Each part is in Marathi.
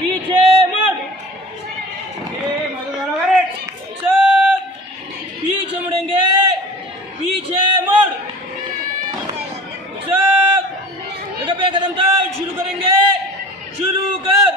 पीछे मुड़, चल, पीछे मुड़ेंगे, पीछे मुड़, चल, जगह पे कदम डाल, शुरू करेंगे, शुरू कर।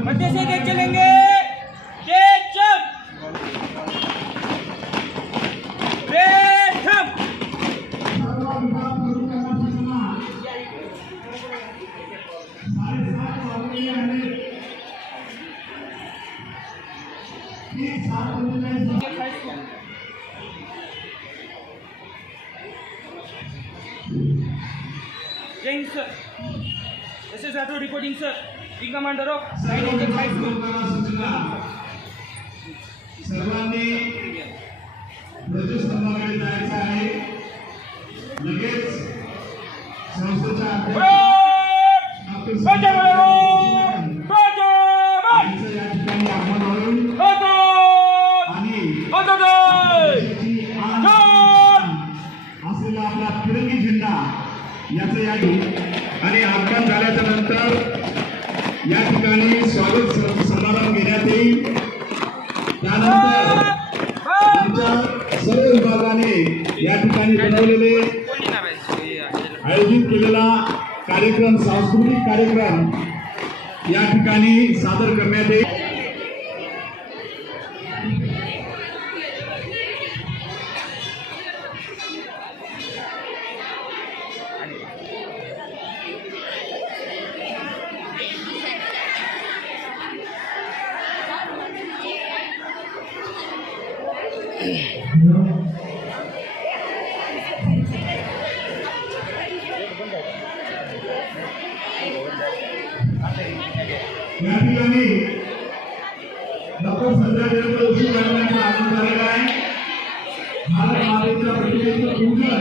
मध्य से देख चलेंगे, तेज चल, ब्रेक थम, जय हिंद sir, S Rathod reporting sir, wing commander of side Indian high school. सर्वांनी ध्वजस्तंभाकडे जायचं आहे। लगेच संस्थेच्या असलेला आपला तिरंगी झेंडा याचं आणि आगमन झाल्याच्या नंतर या ठिकाणी स्वागत समारंभ घेण्यात येईल। त्यानंतर आमच्या सर्व विभागाने या ठिकाणी बनवलेले आयोजित केलेला कार्यक्रम, सांस्कृतिक कार्यक्रम या ठिकाणी सादर करण्यात येईल। या ठिकाणी डॉक्टर संजय देवकर जोशी मॅडमांचा आगमन झालेला आहे। भारत मातेच्या प्रतिमेचं पूजन,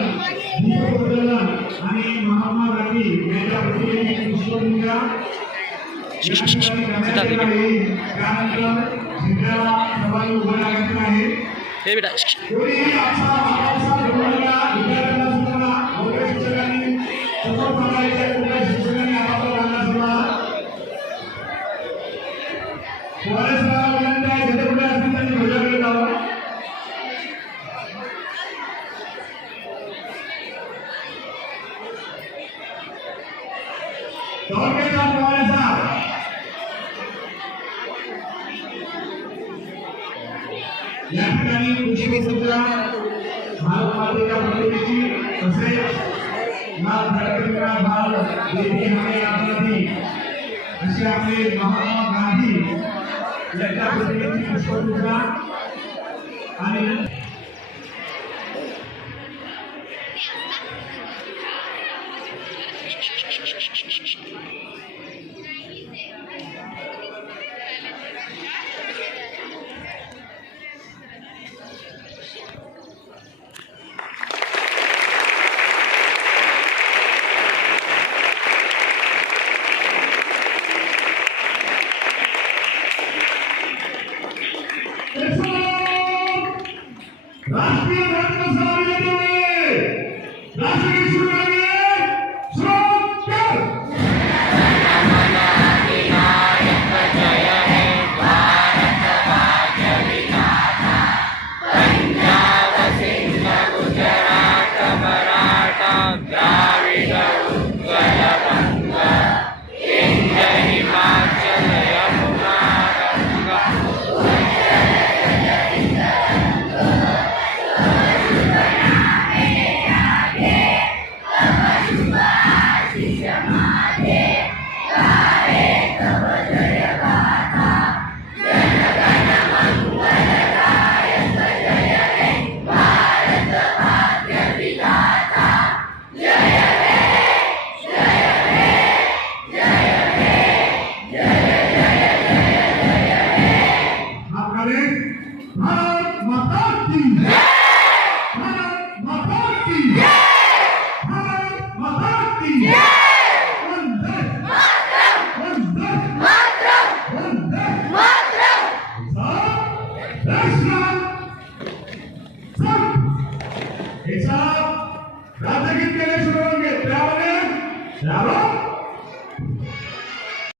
दीपप्रज्वलन आणि महात्मा गांधी यांच्या प्रतिमेची पुष्पपूजा या ठिकाणी करण्यात येणार आहे। त्यानंतर झेंड्याला सवाई उभं राहायचं आहे। कोणीही आपला महाराष्ट्र जोडलेला विद्यार्थ्यांना सुद्धा मोठ्या शिक्षकांनी सपोर्ट करायचे, मोठ्या शिक्षकांनी आपापला रांगा सोडा। वारसदाराला विनंती आहे, जिथे कुठे असतील त्यांनी ध्वजाकडे जावं। तालुक्याचा वारसदार या ठिकाणी पुष्पपूजा भारत मातेच्या प्रतिमेची तसेच लाल धडकलेला भाल देवी हमें आजादी अशी आपले महात्मा गांधी यांच्या प्रतिमेची पुष्पपूजा आणि राष्ट्रीय